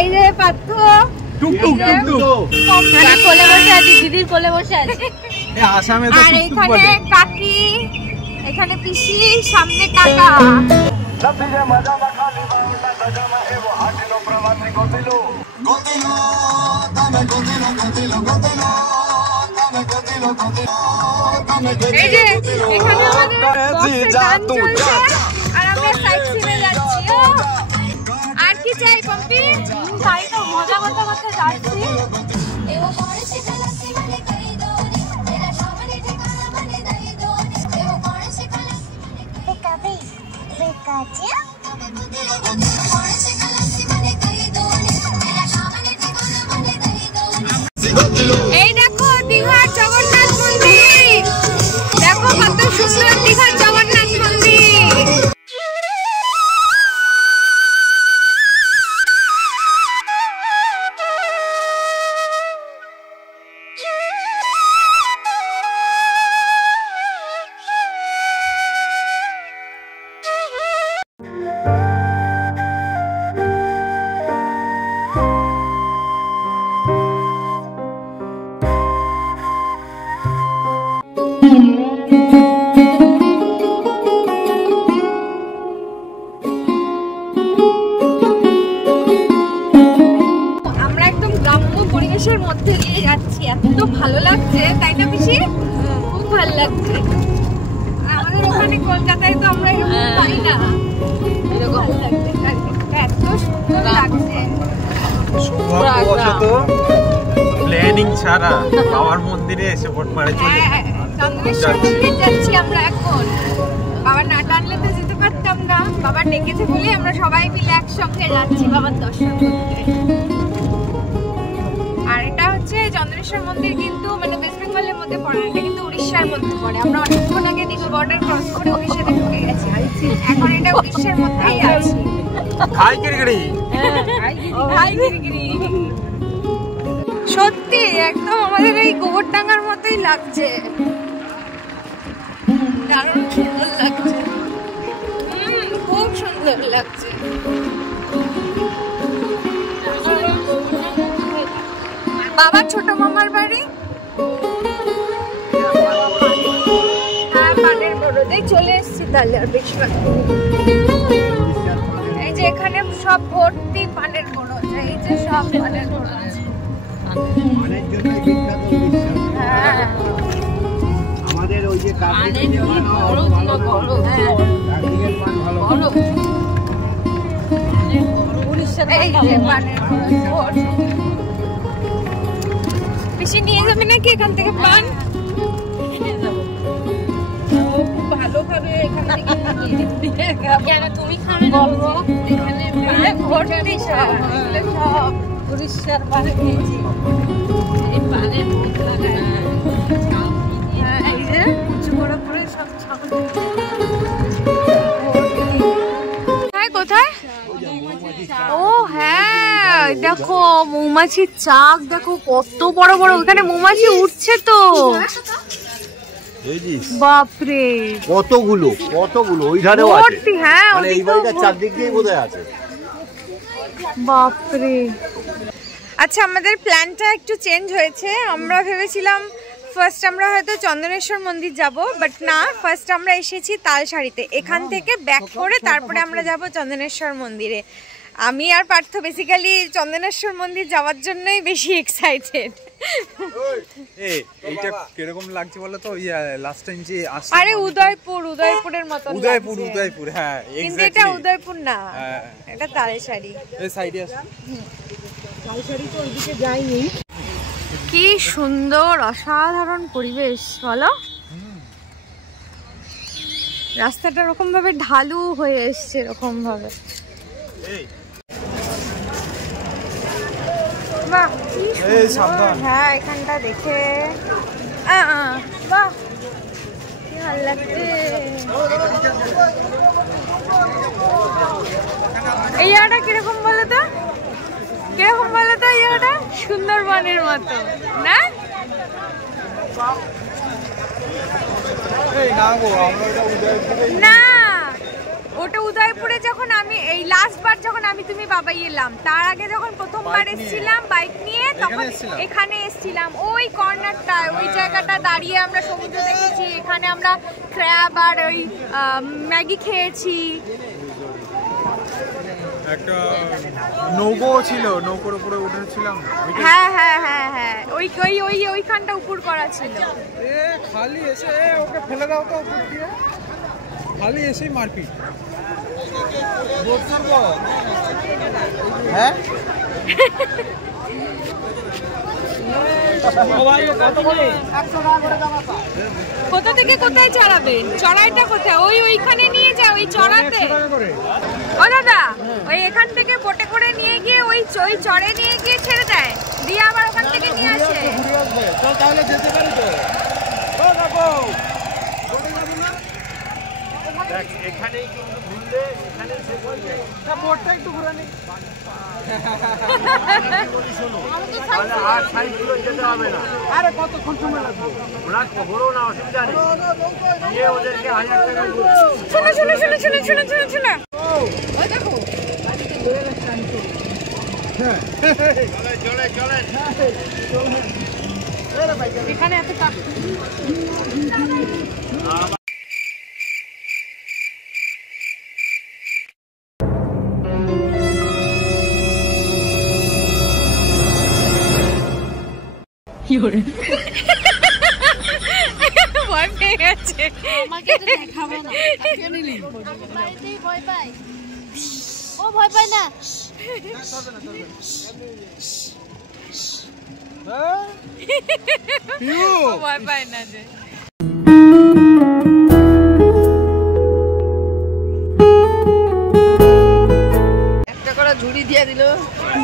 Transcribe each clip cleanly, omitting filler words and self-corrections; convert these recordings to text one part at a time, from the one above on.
এই যে পার্থ কোলে বসে আছে, দিদির কোলে বসে আছে। আর এখানে কাকি, এখানে পিসি, সামনে কাকা। এই যে এখানে আমাদের গান চলছে আর আমরা সাইড সিনে যাচ্ছি। আর কি চাই পম্পি? তাই তো মজা করতে করতে যাচ্ছি। এই দেখো দীঘার জগন্নাথ মন্দির, দেখো কত সুন্দর দীঘার জগন্নাথ মন্দির। মধ্যে দিয়ে যাচ্ছি, এত ভালো লাগছে, তাই না পিসি? খুব ভালো লাগছে। আমাদের ওখানে কলকাতায় তো আমরা এরকম পাই না, এরকম লাগছে, এত সুন্দর লাগছে। প্ল্যানিং ছাড়া বাবার মন্দিরে এসে পড়ে চলে চন্দ্রেশ্বর মন্দির যাচ্ছি আমরা এখন। বাবা না টানলে তো যেতে পারতাম না, বাবা ডেকেছে বলে আমরা সবাই মিলে একসঙ্গে যাচ্ছি বাবার দর্শন করতে। আর এটা হচ্ছে চন্দ্রেশ্বর মন্দির, কিন্তু মানে ওয়েস্ট বেঙ্গলের মধ্যে পড়ে, এটা কিন্তু উড়িষ্যার মধ্যে পড়ে। আমরা অনেকক্ষণ আগে নিকো বর্ডার ক্রস করে উড়িষ্যাতে ঢুকে গেছি, এখন এটা উড়িষ্যার মধ্যেই আছে। হাই গিরিগিরি, হাই গিরিগিরি। সত্যি একদম আমাদের এই গোবরডাঙ্গার মতোই লাগছে, দারুণ সুন্দর লাগছে, খুব সুন্দর লাগছে। বাবার ছোট মামার বাড়ি, হ্যাঁ পানের বড়োতেই চলে এসেছি তাহলে। আর বেশি এই যে এখানে সব ভর্তি পানের বড়ো, এই যে সব পানের বড়ো আছে। হ্যাঁ আমাদের ওই যে বেশি নিয়ে যাবে নাকি এখান থেকে পান? ভালো খাবে এখান থেকে, কেন তুমি খাবে বলবো? এখানে ভর্তি সব উড়িষ্যার পান খেয়েছি। এই পানের কোথায়? ও হ্যাঁ দেখো মৌমাছির চাক, দেখো কত বড় বড়, ওখানে মৌমাছি উঠছে তো। বাপরে কতগুলো কতগুলো ওই ধারেও আছে। হ্যাঁ মানে এই বাড়িটার চারদিক দিয়ে বোধহয় আছে। বাপরে। আচ্ছা আমাদের প্ল্যানটা একটু চেঞ্জ হয়েছে। আমরা ভেবেছিলাম ফার্স্ট আমরা হয়তো চন্দনেশ্বর মন্দির যাব, বাট না, ফার্স্ট আমরা এসেছি তালসারিতে, এখান থেকে ব্যাক করে তারপরে আমরা যাব চন্দনেশ্বর মন্দিরে। আমি আর পার্থ বেসিক্যালি চন্দনেশ্বর মন্দির যাওয়ার জন্যই বেশি এক্সাইটেড। এইটা কিরকম লাগছে বলো তো? লাস্ট টাইম যে আসলে আরে উদয়পুরের মত উদয়পুর হ্যাঁ, কিন্তু এটা উদয়পুর না, এটা তালসারি। এই সাইডে আছে তালসারি, তো ওইদিকে যাইনি। কি সুন্দর অসাধারণ পরিবেশ বলো। রাস্তাটা এরকম ভাবে ঢালু হয়ে এসছে, এরকম ভাবে। বাহ কি সুন্দর। হ্যাঁ এখানটা দেখে বাহ কি ভালো লাগছে। এই জায়গাটা কিরকম বলো তো? কিরকম বলো তো? এই জায়গাটা সুন্দরবনের মতো না? এই না গো, আমরা এটা উদয়পুরে না ওটা উদয়পুরে যখন আমি এই লাস্ট বার যখন আমি তুমি বাবাই এলাম, তার আগে যখন প্রথমবার এসেছিলাম বাইক নিয়ে তখন এখানে এসেছিলাম ওই কর্নারটায়, ওই জায়গাটা দাঁড়িয়ে আমরা সমুদ্র দেখেছি। এখানে আমরা ক্র্যাব আর ওই ম্যাগি খেয়েছি। একটা নৌকো ছিল, নৌকোর উপরে উঠেছিলাম। হ্যাঁ হ্যাঁ হ্যাঁ হ্যাঁ, ওই ওই ওই ওইখানটা উপর করা ছিল। খালি এসে ওকে ফেলে দাও তো উপর দিয়ে, খালি এসেই মারপিট। হ্যাঁ কোথা থেকে কোথায় চড়াবে? চড়াইটা কোথায়? ওই ওইখানে নিয়ে যায়, ওই চড়াতে। ও দাদা, ওই এখান থেকে বোটে করে নিয়ে গিয়ে ওই চড়ে নিয়ে গিয়ে ছেড়ে দেয়, দিয়ে আবার ওখান থেকে নিয়ে আসে। তাহলে যেতে পারি তো। এখানেই কিন্তু ঘুরলে এখানে সে বলবে বোটটা একটু ঘুরে নি। তাহলে আর সাইডগুলো যেতে হবে না। আরে কতক্ষণ সময় লাগবে? ওরা ঘোরো না, অসুবিধা নেই। গিয়ে ওদেরকে 1000 টাকা শোনো শোনো শোনো শোনো শোনো শোনো শোনো, ওই দেখো চলে চলে এখানে এত টাকা। ভয় পেয়ে গেছে। আমাকে তো দেখাবো না। কেন নিলি? বাড়িতেই ভয় পাই। ও ভয় পায় না। ভয় পায় না যে। একটা করে ঝুড়ি দিয়ে দিল।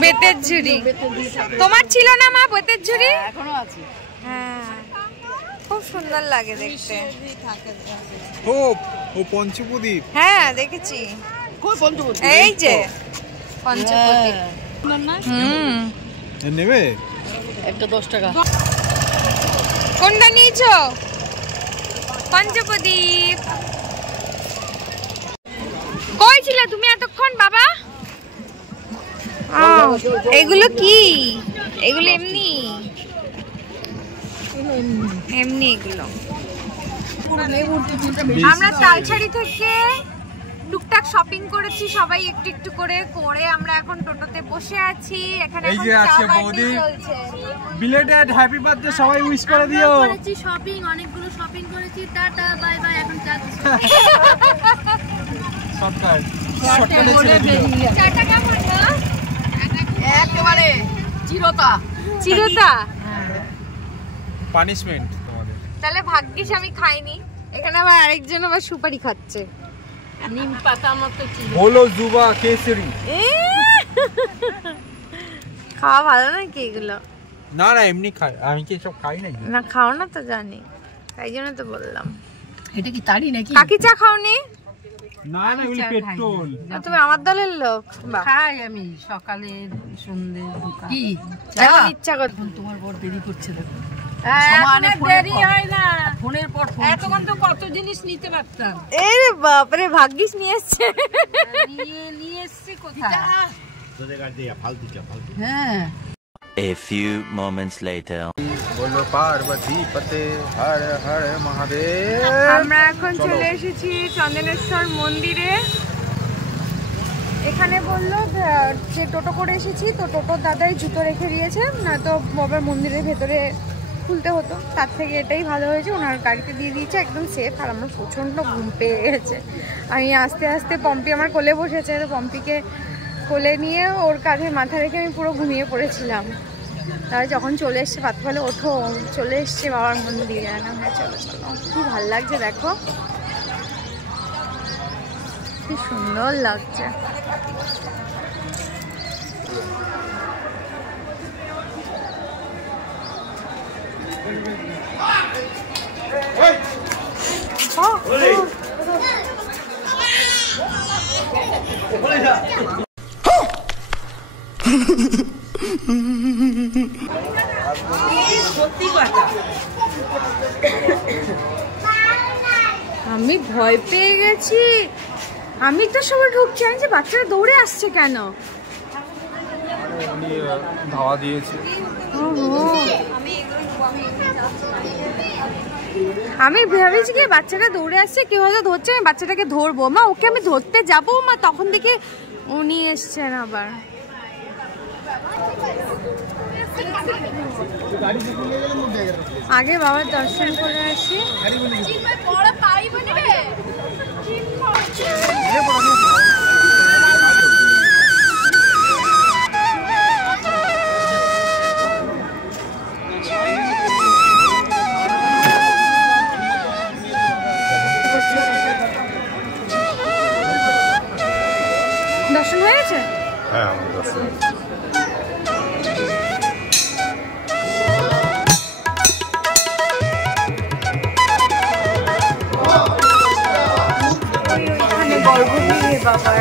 বেতের ঝুড়ি তোমার ছিল না মা? বেতের ঝুড়ি এখনো আছে। হ্যাঁ, খুব সুন্দর লাগে দেখতে। ও পঞ্চপ্রদীপ। হ্যাঁ দেখেছি, কই পঞ্চবটি? এই যে পঞ্চবটি। নেবে একটা 10 টাকা। কোনটা নিয়েছো? পঞ্চপ্রদীপ। কই ছিলে তুমি এতক্ষণ বাবা? এগুলো কি? এগুলো এমনি এমনি এগুলো। আমরা তালছাড়ি থেকে টুকটাক শপিং করেছি সবাই একটু একটু করে করে আমরা এখন টোটোতে বসে আছি। এখানে এই যে আছে বৌদি, বিলেটেড হ্যাপি বার্থডে সবাই উইশ করে দিও। করেছি শপিং, অনেকগুলো শপিং করেছি। টাটা বাই বাই, এখন যাচ্ছি। শর্টকাট শর্টকাটে ছেড়ে দিও। টাটা কেমন না? একেবারে চিরতা। চিরতা পানিশমেন্ট তোমাদের। তাহলে ভাগ্যিস আমি খাইনি। এখানে আবার আরেকজন আবার সুপারি খাচ্ছে। নিম পাতা মতো চিরতা। বলো জুবা কেসরি। খাওয়া ভালো নাকি এগুলো? না না এমনি খাই, আমি কি সব খাই নাকি? না খাও না তো জানি, তাই জন্য তো বললাম। এটা কি তাড়ি নাকি? কাকি চা খাওনি? না না এগুলো পেট্রোল। তুমি আমার দলের লোক। বাহ, খাই আমি সকালে সন্ধ্যে কি এখন ইচ্ছা করে। তোমার বড় দেরি করছে দেখো। সমানে দেরি হয় না। ফোনের পর ফোন। এতক্ষণ তো কত জিনিস নিতে পারতাম। এই বাপরে, ভাগ্যিস নিয়ে এসছে। নিয়ে এসছি কোথায়? তোদের কাছে দিয়া ফালতু চা ফালতু। হ্যাঁ। A few moments later. বলো পার্বতী পতে হর হর মহাদেব। আমরা এখন চলে এসেছি চন্দনেশ্বর মন্দিরে। এখানে বললো যে টোটো করে এসেছি, তো টোটোর দাদাই জুতো রেখে দিয়েছে, নয়তো বাবার মন্দিরের ভেতরে খুলতে হতো। তার থেকে এটাই ভালো হয়েছে, ওনার গাড়িতে দিয়ে দিয়েছে, একদম সেফ। আর আমার প্রচণ্ড ঘুম পেয়ে গেছে। আমি আস্তে আস্তে, পম্পি আমার কোলে বসেছে, তো পম্পিকে কোলে নিয়ে ওর কাঁধে মাথা রেখে আমি পুরো ঘুমিয়ে পড়েছিলাম। তাহলে যখন চলে এসছে পাত ফলে ওঠো, চলে এসছে বাবার মন্দিরে। হ্যাঁ চলো চলো, কি ভাল লাগছে দেখো, কি সুন্দর লাগছে। আমি ভয় পেয়ে গেছি। আমি তো সবাই ঢুকছি, আমি যে বাচ্চারা দৌড়ে আসছে কেন? ধাওয়া দিয়েছে। আমি ভেবেছি কি বাচ্চাটা দৌড়ে আসছে, কেউ হয়তো ধরছে, আমি বাচ্চাটাকে ধরবো। মা ওকে আমি ধরতে যাবো মা, তখন দেখে উনি এসছেন আবার। আগে বাবার দর্শন করে আসি। দর্শন হয়ে গেছে? হ্যাঁ আমার দর্শন। গর্ভগৃহে বাবার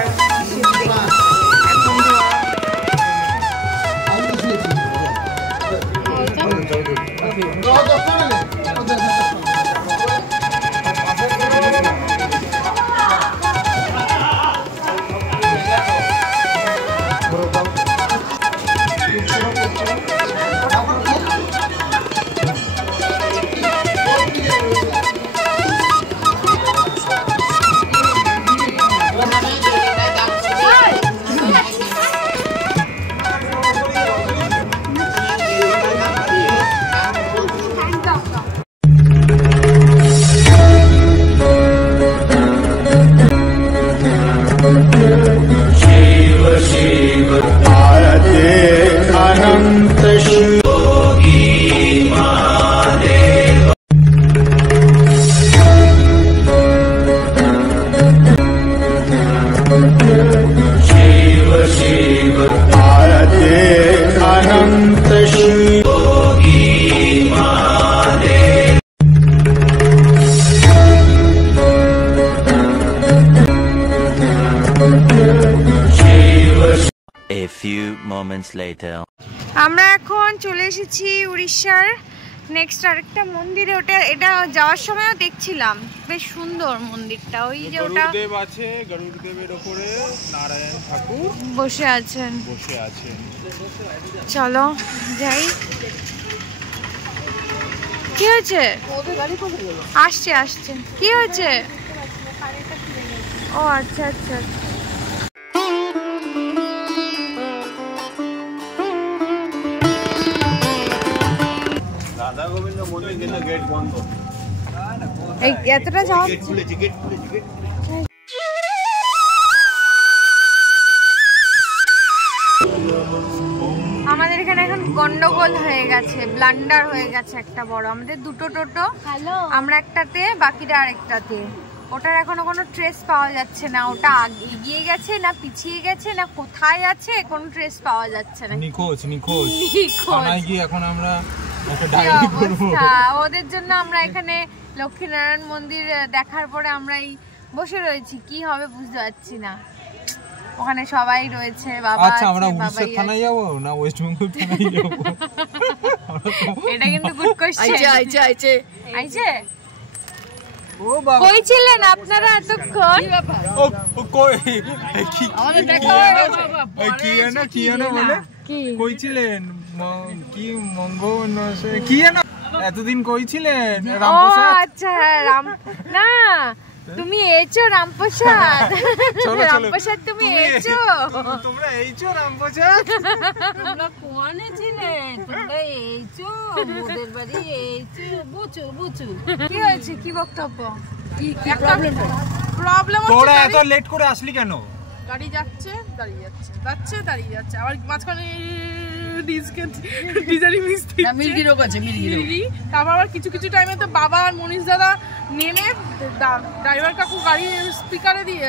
A few moments later. আমরা এখন চলে এসেছি উড়িষ্যার নেক্সট আরেকটা মন্দিরে। ওটা এটা যাওয়ার সময়ও দেখছিলাম, বেশ সুন্দর মন্দিরটা। ওই যে ওটা গরুড়দেব আছে, গরুড়দেবের উপরে নারায়ণ ঠাকুর বসে আছেন। চলো যাই। কি হয়েছে? আসছে আসছে। কি হয়েছে? ও আচ্ছা আচ্ছা। রাধা গোবিন্দ মন্দির কিন্তু গেট বন্ধ। এই এতটা যাওয়া গেট খুলেছি, গেট খুলেছি, গেট। আমাদের এখানে এখন গন্ডগোল হয়ে গেছে, ব্লান্ডার হয়ে গেছে একটা বড়। আমাদের দুটো টোটো, আমরা একটাতে, বাকিটা আরেকটাতে। ওটার এখনো কোনো ট্রেস পাওয়া যাচ্ছে না। ওটা এগিয়ে গেছে না পিছিয়ে গেছে না কোথায় আছে, কোনো ট্রেস পাওয়া যাচ্ছে না। নিখোঁজ নিখোঁজ। নিখোঁজ। থানায় গিয়ে এখন আমরা একটা কি ডায়েরি করব। অবস্থা! ওদের জন্য আমরা এখানে লক্ষ্মীনারায়ণ মন্দির দেখার পরে আমরাই বসে রয়েছি। কি হবে বুঝতে পারছি না। ওখানে সবাই রয়েছে, বাবা আচ্ছা আমরা আছে, উড়িষ্যা বাবাই থানায় আছে। যাব না ওয়েস্ট বেঙ্গল থানায় যাব? এটা কিন্তু গুড কোশ্চেন। আইছে ও বাবা, কই ছিলেন আপনারা এতক্ষণ? ও কই কি আমাদের দেখা কি না কি না বলে কি কই ছিলেন? কি মঙ্গল কি না এতদিন কই ছিলেন? ও রামপ্রসাদ। আচ্ছা রাম না, তুমি এসো রামপ্রসাদ। চলো, চলো। রামপ্রসাদ তুমি এসো। তোমরা এইছো রামপ্রসাদ? তোমরা কোনে ছিলেন? তোমরা এইছো মোদের বাড়ি এইছো, বুঝু বুঝু। কি হয়েছে? কি বক্তব্য? কি প্রবলেম? তোরা এত লেট করে আসলি কেন? গাড়ি যাচ্ছে দাঁড়িয়ে যাচ্ছে, যাচ্ছে দাঁড়িয়ে যাচ্ছে, আবার মাঝখানে ডিজারি মিস্ত্রি মিলগিরোক আছে, মিলগিরি। তারপর আবার কিছু কিছু টাইমে তো বাবা আর মনীষ দাদা নেমে ড্রাইভার কাকু গাড়ি স্পিকারে দিয়ে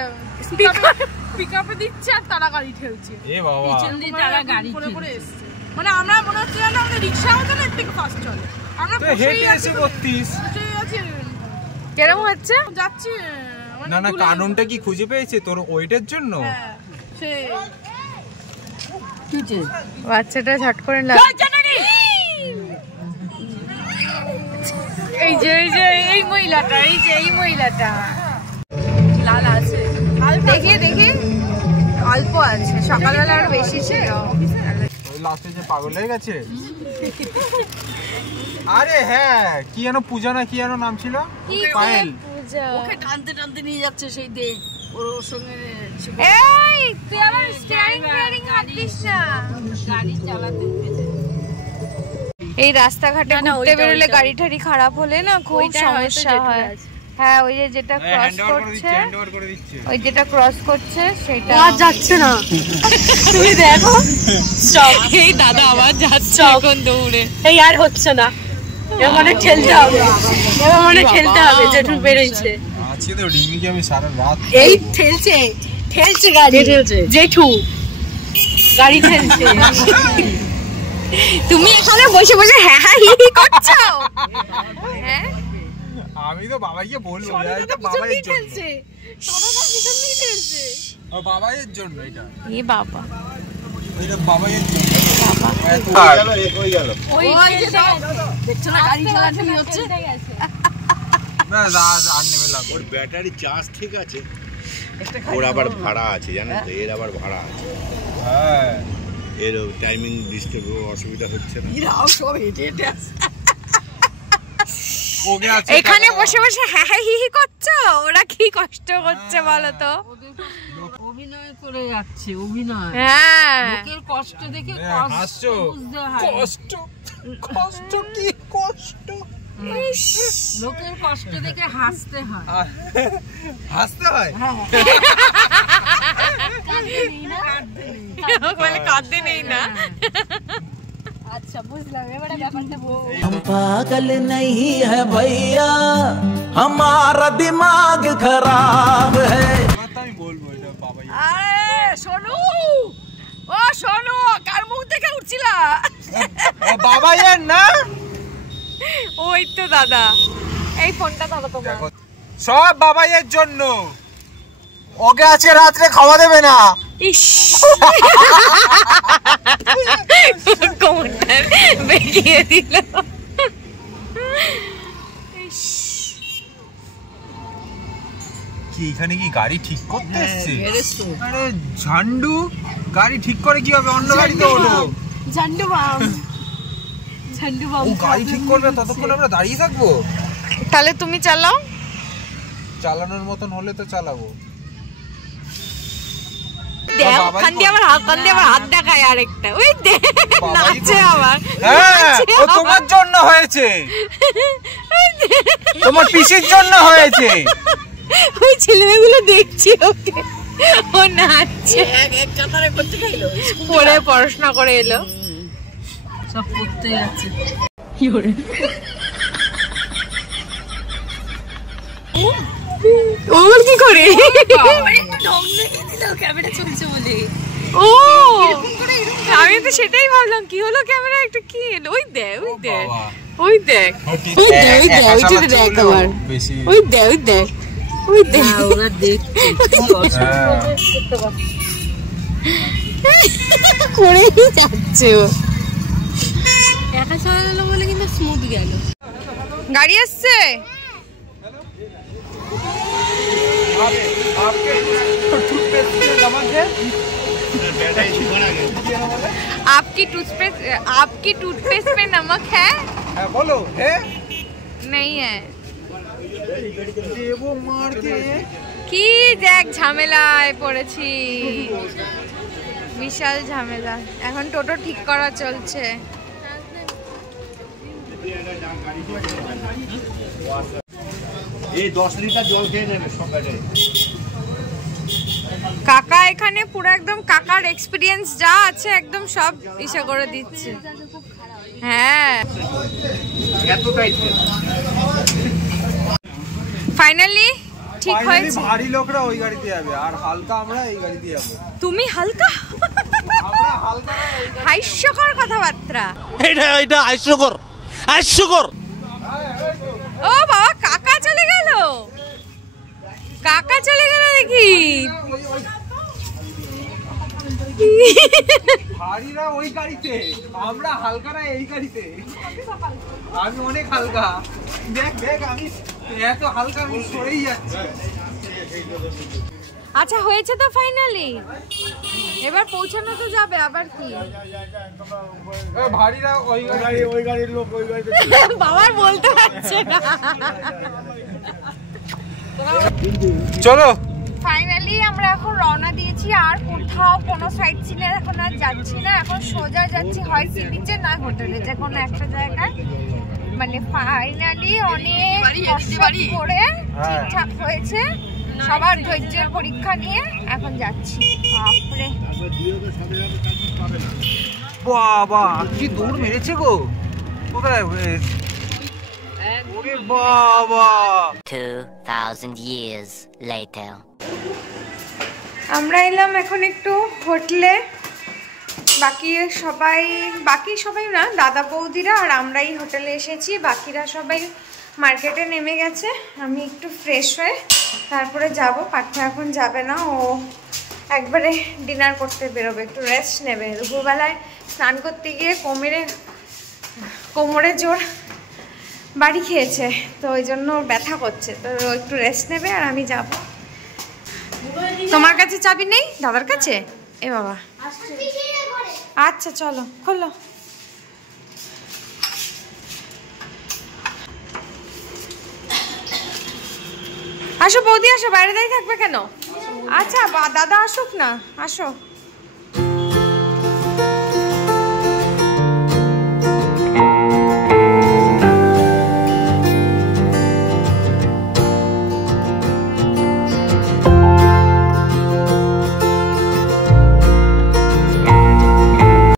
পিকআপে দিচ্ছে আর তারা গাড়ি ঠেলছে। এ বাবা, পিছন দিয়ে তারা গাড়ি করে করে এসছে। মানে আমরা মনে হচ্ছে না আমাদের রিকশা হতো না, এর থেকে ফাস্ট চলে। আমরা তো বসেই হেঁটে আছি, এসে 32। বসেই আছি, কেরম হচ্ছে? যাচ্ছি। মানে না না, কারণটা কি খুঁজে পেয়েছে তোর ওয়েটের জন্য? হ্যাঁ, সে বাচ্চাটা ঝট করে না। এই যে এই মহিলাটা, এই যে এই মহিলাটা লাল আছে, হালকা দেখি দেখি অল্প আছে, সকালবেলা আরো বেশি ছিল। ওই লাস্টে যে পাগল হয়ে গেছে। আরে হ্যাঁ, কি যেন পূজা না কি যেন নাম ছিল, পায়েল। ওকে টানতে টানতে নিয়ে যাচ্ছে সেই দেখ ওর সঙ্গে। এই তুই আবার স্টিয়ারিং হাত দিস না। গাড়ি চালাতে এই রাস্তাঘাটে ঘুরতে বেরোলে গাড়ি টাড়ি খারাপ হলে না খুব সমস্যা হয়। হ্যাঁ ওই যে যেটা ক্রস করছে, ওই যেটা ক্রস করছে সেটা আর যাচ্ছে না। তুমি দেখো এই দাদা আবার যাচ্ছে এখন দৌড়ে। এই আর হচ্ছে না, এবার মানে ঠেলতে হবে, এবার মানে ঠেলতে হবে। জেঠু বেরোইছে আজকে তো রিমিকে আমি সারা রাত এই ঠেলছে ঠেলছে গাড়ি, ঠেলছে জেঠু গাড়ি ঠেলছে। তুমি এখানে বসে বসে হ্যাঁ হ্যাঁ হি হি করছো। হ্যাঁ আমি তো বাবাইকে বলবো এটা বাবাইয়ের জন্য, ও বাবাইয়ের জন্য এটা। এ বাবা এটা বাবাইয়ের জন্য। ওই দেখছো না গাড়ি চালাতে কি হচ্ছে। না আর নেমে লাগবে। ওর ব্যাটারি চার্জ ঠিক আছে, ওর আবার ভাড়া আছে জানেন তো, এর আবার ভাড়া আছে। হ্যাঁ এর টাইমিং ডিস্টার্ব অসুবিধা হচ্ছে না। এরাও সব হেঁটে হেঁটে আসে। ওকে আছে এখানে বসে বসে হ্যাঁ হ্যাঁ হি হি করছো, ওরা কি কষ্ট করছে বলো তো। অভিনয় করে যাচ্ছে, অভিনয়। হ্যাঁ লোকের কষ্ট দেখে হাসছো, বুঝতে হয়। কষ্ট কষ্ট কি কষ্ট, লোকের কষ্ট দেখে হাসতে হয়। হাসতে হয়। বলে কাঁদতে নেই না। আচ্ছা বুঝলাম, এবারে ব্যাপারটা हम पागल नहीं है भैया, हमारा दिमाग खराब है। আমি বলবো এটা বাবাই। আরে শোনো, ও শোনো, কার মুখ থেকে উঠছিলা? বাবাইয়ের না, ওই তো দাদা, এই ফোনটা দাদা তোমার। সব বাবাইয়ের জন্য। ওকে আজকে রাত্রে খাওয়া দেবে না। ইস কোনটা বেরিয়ে দিল। কি এখানে কি গাড়ি ঠিক করতে এসছে? আরে ঝান্ডু, গাড়ি ঠিক করে কি হবে, অন্য গাড়িতে ওঠো। ঝান্ডু বাম, ঝান্ডু বাম। ও গাড়ি ঠিক করবে, ততক্ষণ আমরা দাঁড়িয়ে থাকবো। তাহলে তুমি চালাও। চালানোর মতন হলে তো চালাবো। দেখ কান দিয়ে আবার হাত দেখায় আরেকটা, ওই দেখ নাচে আবার। হ্যাঁ ও তোমার জন্য হয়েছে, তোমার পিসির জন্য হয়েছে। ওই ছেলেগুলো দেখছি ওকে, ও নাচছে। এক কাতারে করতে গেলো, পড়ে পড়াশোনা করে এলো, সব পড়তে যাচ্ছে। ওর কি করে ক্যামেরা চলছে বলে। ও আমি তো সেটাই ভাবলাম, কি হলো ক্যামেরা একটা কি এলো। ওই দেখ ওই দেখ ওই দেখ ওই দেখ ওই দেখ ওই দেখ আবার ওই দেখ ওই দেখ ওই দেখ ওরা দেখছে করেই যাচ্ছে ও। একা চালালো বলে কিন্তু স্মুথ গেল। গাড়ি আসছে। आपकी टूथपेस्ट में नमक है? बोलो है? नहीं है। देवो मार के কি দেখ ঝামেলায় পড়েছি, বিশাল ঝামেলা। এখন টোটো ঠিক করা চলছে। এই 10 লিটার জল খেয়ে নেবে সকালে। কাকা এখানে পুরো একদম কাকার এক্সপিরিয়েন্স যা আছে একদম সব ইসে করে দিচ্ছে। হ্যাঁ ফাইনালি ঠিক হয়েছে। ভারী লোকরা ওই গাড়িতে যাবে আর হালকা আমরা এই গাড়িতে যাবো। তুমি হালকা, আমরা হালকা হাস্যকর কথাবার্তা। এটা হাস্যকর। ও বাবা কাকা চলে গেল, কাকা চলে গেল দেখি। ভারীরা ওই গাড়িতে, আমরা হালকারা এই গাড়িতে। আমি অনেক হালকা, দেখ দেখ আমি এত হালকা, আমি সরেই যাচ্ছি। আচ্ছা হয়েছে তো ফাইনালি, এবার পৌঁছানো তো যাবে, আবার কি ভারীরা ওই গাড়ির লোক ওই গাড়িতে বাবার বলতে পারছে না। চলো ফাইনালি আমরা এখন রওনা দিয়েছি, আর কোথাও কোনো সাইট সিনের এখন আর যাচ্ছি না, এখন সোজা যাচ্ছি হয় সি বিচে না হোটেলে, যে কোনো একটা জায়গায়। মানে ফাইনালি অনেক কষ্ট করে ঠিকঠাক হয়েছে, সবার ধৈর্যের পরীক্ষা নিয়ে এখন যাচ্ছি। বাপরে বাবা কি দৌড় মেরেছে গো, কোথায় ওরে বাবা। 2000 years later. আমরা এলাম এখন একটু হোটেলে, বাকি সবাই না, দাদা বৌদিরা আর আমরাই হোটেলে এসেছি, বাকিরা সবাই মার্কেটে নেমে গেছে। আমি একটু ফ্রেশ হয়ে তারপরে যাব, পাঠা এখন যাবে না, ও একবারে ডিনার করতে বেরোবে, একটু রেস্ট নেবে। দুপুরবেলায় স্নান করতে গিয়ে কোমরে জোর বাড়ি খেয়েছে, তো ওই জন্য ওর ব্যথা করছে, তো ও একটু রেস্ট নেবে আর আমি যাব। তোমার কাছে চাবি নেই? দাদার কাছে? এ বাবা, আচ্ছা চলো খোলো। আসো বৌদি আসো, বাইরে দাঁড়িয়ে থাকবে কেন? আচ্ছা দাদা আসুক না, আসো।